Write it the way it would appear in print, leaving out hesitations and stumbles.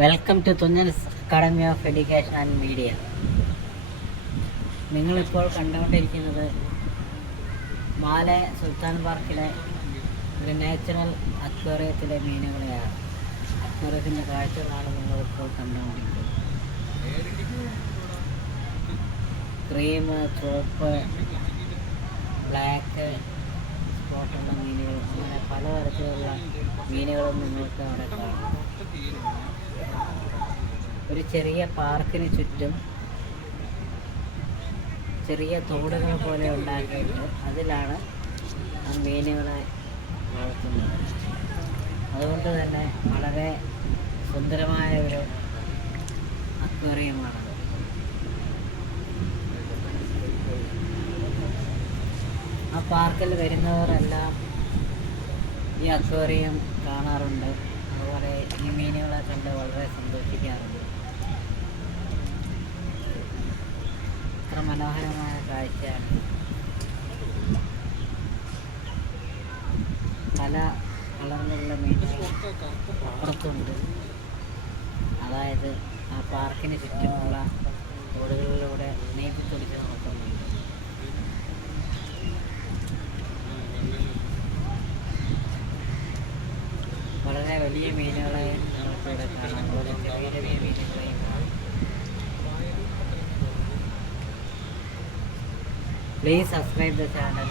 Welcome to Thunchan's academy of education and media. നിങ്ങളിപ്പോൾ കണ്ടുകൊണ്ടിരിക്കുന്നത് മാലെ സുൽത്താൻ പാർക്കിലെ ഒരു നാച്ചുറൽ അക്വേറിയത്തിലെ മീനുകളെയാണ്. അക്വേറിയത്തിൻ്റെ കാഴ്ചകളാണ് നിങ്ങളിപ്പോൾ കണ്ടുകൊണ്ടിരിക്കുന്നത്. ക്രീം, ചുവപ്പ്, ബ്ലാക്ക് സ്പോട്ടുള്ള മീനുകൾ, അങ്ങനെ പലതരത്തിലുള്ള മീനുകളും നിങ്ങൾക്ക് അവിടെ കാണാം. ഒരു ചെറിയ പാർക്കിന് ചുറ്റും ചെറിയ തോടുകൾ പോലെ ഉണ്ടാക്കിയിട്ട് അതിലാണ് ആ മീനുകളെ വളർത്തുന്നത്. അതുകൊണ്ട് തന്നെ വളരെ സുന്ദരമായ ഒരു അക്വേറിയമാണത്. ആ പാർക്കിൽ വരുന്നവരെല്ലാം ഈ അക്വേറിയം കാണാറുണ്ട്. അതുപോലെ ഈ മീനുകളെ കണ്ട് വളരെ സന്തോഷിക്കാറുണ്ട്. അത്ര മനോഹരമായ കാഴ്ചയാണ്. പല കളറിലുള്ള മീനുകൾ അപ്പുറത്തുണ്ട്. അതായത് ആ പാർക്കിന് ചുറ്റുമുള്ള തോടുകളിലൂടെ നീന്തി തുടിച്ച് നടക്കുന്നുണ്ട്. വളരെ വലിയ മീനുകളെ നമുക്കിവിടെ കാണാം. വളരെ ചെറിയ ചെറിയ മീനുകളെയും കാണാം. Please subscribe the channel.